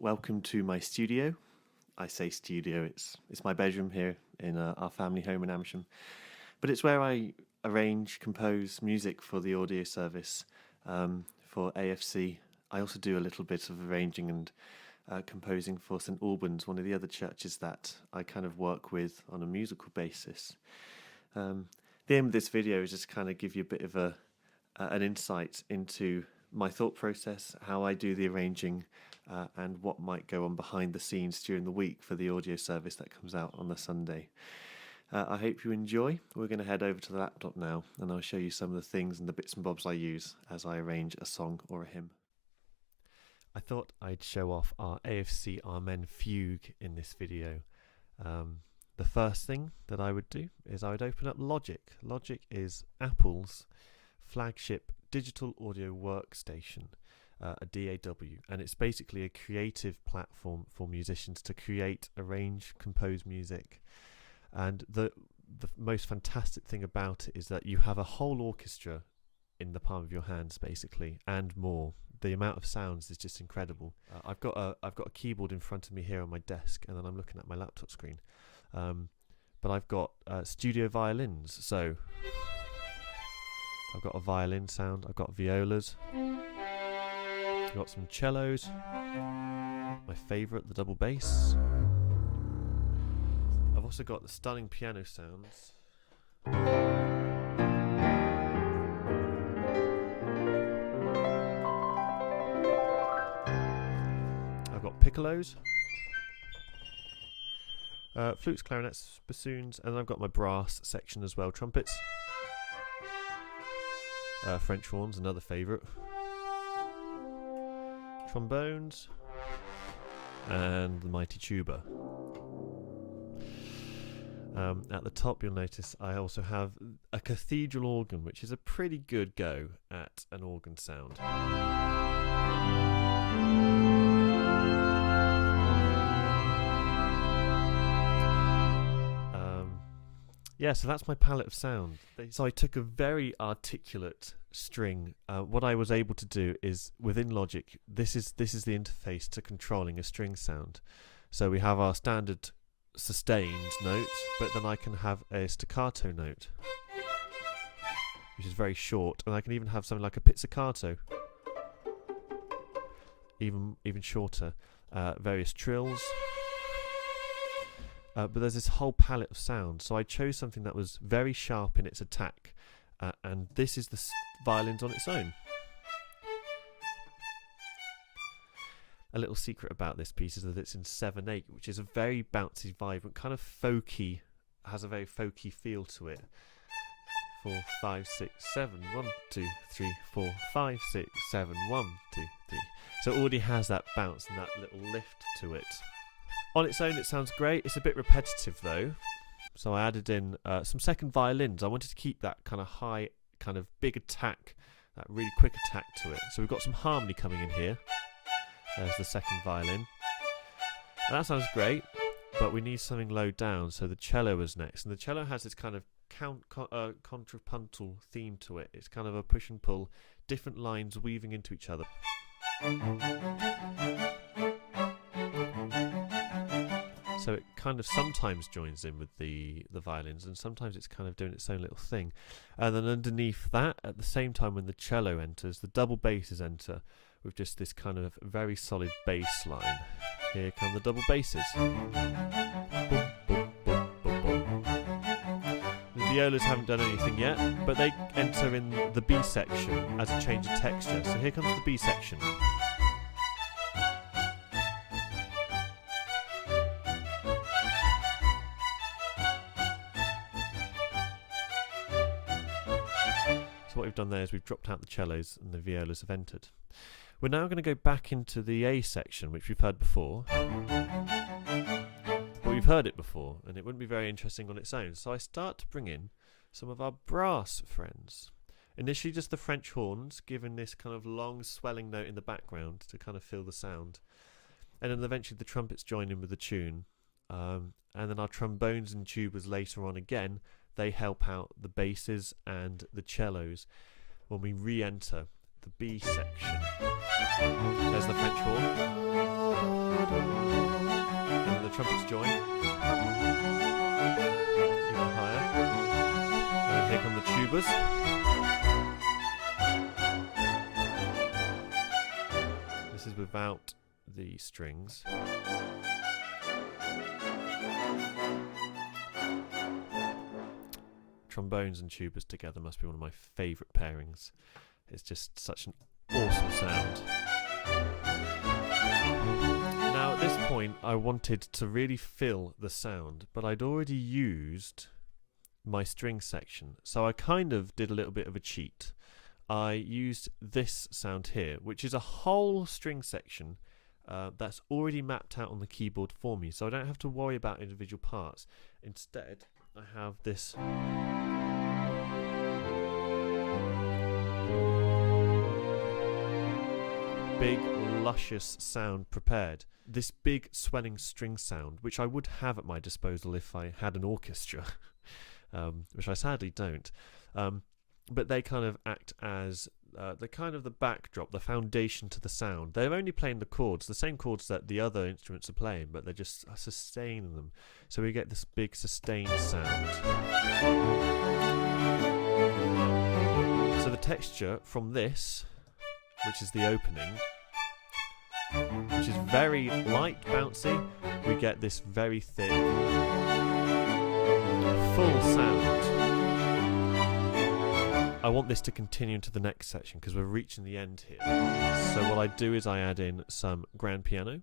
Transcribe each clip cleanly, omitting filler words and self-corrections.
welcome to my studio. I say studio, it's my bedroom here in our family home in Amersham. But it's where I arrange, compose music for the audio service for AFC. I also do a little bit of arranging and composing for St Albans, one of the other churches that I kind of work with on a musical basis. The aim of this video is just to kind of give you a bit of an insight into my thought process, how I do the arranging, and what might go on behind the scenes during the week for the audio service that comes out on the Sunday. I hope you enjoy. We're going to head over to the laptop now, and I'll show you some of the things and the bits and bobs I use as I arrange a song or a hymn. I thought I'd show off our AFC Amen Fugue in this video. The first thing that I would do is I would open up Logic. Logic is Apple's flagship digital audio workstation, a DAW, and it's basically a creative platform for musicians to create, arrange, compose music. And the most fantastic thing about it is that you have a whole orchestra in the palm of your hands, basically, and more. The amount of sounds is just incredible. I've got a keyboard in front of me here on my desk, and then I'm looking at my laptop screen. But I've got studio violins, so I've got a violin sound, I've got violas, I've got some cellos, my favourite, the double bass. I've also got the stunning piano sounds. I've got piccolos, flutes, clarinets, bassoons, and I've got my brass section as well, trumpets. French horns, another favourite. Trombones. And the mighty tuba. At the top you'll notice I also have a cathedral organ, which is a pretty good go at an organ sound. Yeah, so that's my palette of sound. So I took a very articulate string. What I was able to do is, within Logic, this is the interface to controlling a string sound. So we have our standard sustained note, but then I can have a staccato note, which is very short, and I can even have something like a pizzicato, even shorter. Various trills. But there's this whole palette of sound, so I chose something that was very sharp in its attack, and this is the violins on its own. A little secret about this piece is that it's in 7/8, which is a very bouncy, vibrant, kind of folky, has a very folky feel to it. 4, 5, 6, 7, 1, 2, 3, 4, 5, 6, 7, 1, 2, 3. So it already has that bounce and that little lift to it. On its own it sounds great. It's a bit repetitive though, so I added in some second violins. I wanted to keep that kind of high, kind of big attack, that really quick attack to it. So we've got some harmony coming in here. There's the second violin. And that sounds great, but we need something low down, so the cello is next. And the cello has this kind of contrapuntal theme to it. It's kind of a push and pull, different lines weaving into each other. So it kind of sometimes joins in with the violins, and sometimes it's kind of doing its own little thing. And then underneath that, at the same time when the cello enters, the double basses enter with just this kind of very solid bass line. Here come the double basses. Boom, boom, boom, boom, boom. The violas haven't done anything yet, but they enter in the B section as a change of texture. So here comes the B section. So what we've done there is we've dropped out the cellos and the violas have entered. We're now going to go back into the A section, which we've heard before. But we've heard it before, and it wouldn't be very interesting on its own. So I start to bring in some of our brass friends. Initially just the French horns, giving this kind of long swelling note in the background to kind of fill the sound. And then eventually the trumpets join in with the tune. And then our trombones and tubas later on again, they help out the basses and the cellos when we re-enter the B section. There's the French horn. trumpets join. Even higher. And here come the tubas. This is without the strings. Trombones and tubas together must be one of my favourite pairings. It's just such an awesome sound. Now at this point I wanted to really fill the sound, but I'd already used my string section, so I kind of did a little bit of a cheat. I used this sound here, which is a whole string section that's already mapped out on the keyboard for me, so I don't have to worry about individual parts. Instead, I have this big, luscious sound prepared. This big swelling string sound, which I would have at my disposal if I had an orchestra, which I sadly don't. But they kind of act as the backdrop, the foundation to the sound. They're only playing the chords, the same chords that the other instruments are playing, but they're just sustaining them. So we get this big sustained sound. So the texture from this, which is the opening, which is very light, bouncy, we get this very thick, full sound. I want this to continue into the next section because we're reaching the end here. So what I do is I add in some grand piano,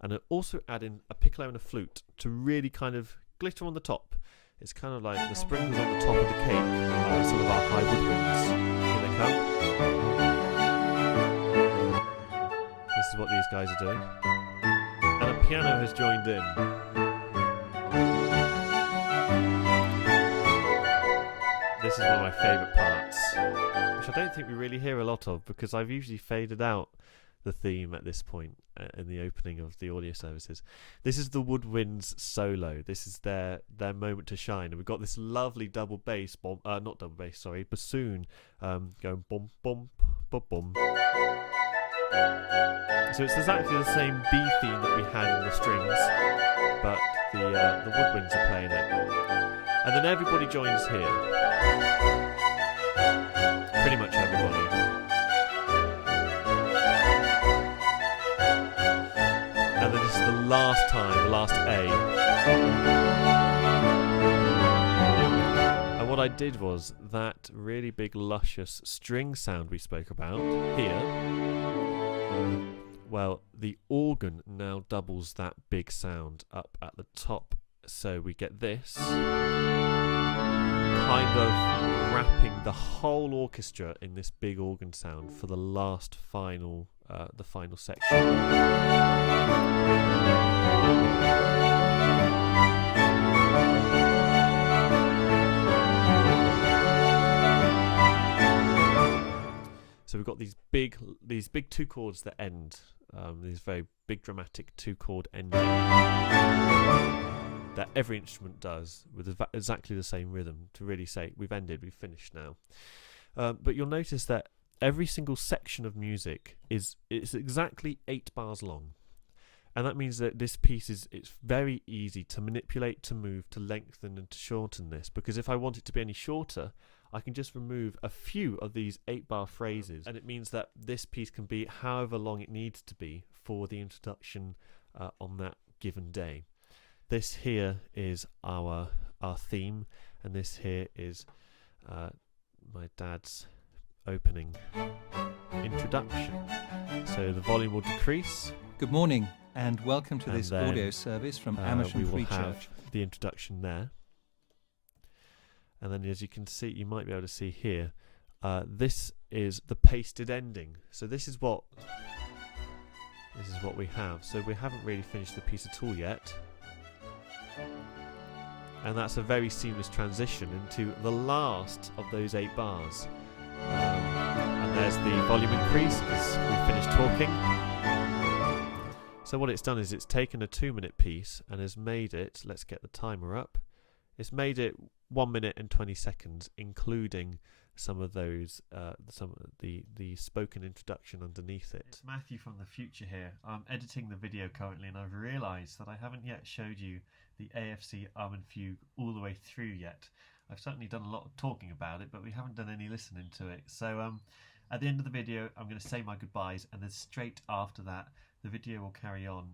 and I also add in a piccolo and a flute to really kind of glitter on the top. It's kind of like the sprinkles on the top of the cake, some of our high woodwinds. Here they come. This is what these guys are doing. And a piano has joined in. This is one of my favourite parts, which I don't think we really hear a lot of because I've usually faded out the theme at this point in the opening of the audio services. This is the woodwinds solo. This is their moment to shine, and we've got this lovely double bass, bassoon going bum bum bum bum. So it's exactly the same B theme that we had in the strings, but the woodwinds are playing it. And then everybody joins here. Pretty much everybody. And then this is the last time, the last A. And what I did was that really big luscious string sound we spoke about here. Well, the organ now doubles that big sound up at the top. So we get this kind of wrapping the whole orchestra in this big organ sound for the last final, the final section. So we've got these big two chords that end, these very big dramatic two chord ending that every instrument does with exactly the same rhythm to really say we've ended, we've finished now. But you'll notice that every single section of music it's exactly 8 bars long, and that means that this piece it's very easy to manipulate, to move, to lengthen and to shorten this, because if I want it to be any shorter I can just remove a few of these 8-bar phrases, and it means that this piece can be however long it needs to be for the introduction on that given day. This here is our theme, and this here is my dad's opening introduction. So the volume will decrease. Good morning and welcome to this audio service from Amersham Free Church. The introduction there. And then as you can see, you might be able to see here, this is the pasted ending. So this is what we have. So we haven't really finished the piece at all yet. And that's a very seamless transition into the last of those 8 bars. And there's the volume increase because we finished talking. So what it's done is it's taken a 2-minute piece and has made it, let's get the timer up, it's made it 1 minute and 20 seconds, including some of those, some of the spoken introduction underneath it. It's Matthew from the future here. I'm editing the video currently, and I've realised that I haven't yet showed you the AFC Fugue all the way through yet. I've certainly done a lot of talking about it, but we haven't done any listening to it. So at the end of the video, I'm going to say my goodbyes, and then straight after that, the video will carry on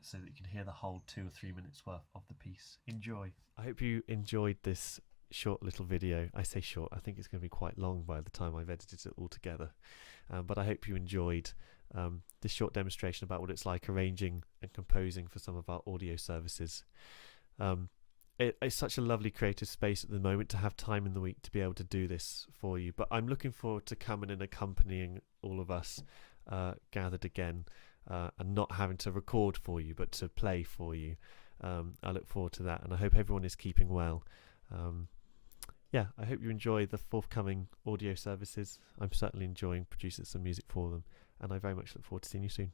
so that you can hear the whole 2 or 3 minutes worth of the piece. Enjoy. I hope you enjoyed this short little video. I say short, I think it's going to be quite long by the time I've edited it all together. But I hope you enjoyed this short demonstration about what it's like arranging and composing for some of our audio services. It's such a lovely creative space at the moment to have time in the week to be able to do this for you. But I'm looking forward to coming and accompanying all of us gathered again and not having to record for you, but to play for you. I look forward to that, and I hope everyone is keeping well. I hope you enjoy the forthcoming audio services. I'm certainly enjoying producing some music for them, and I very much look forward to seeing you soon.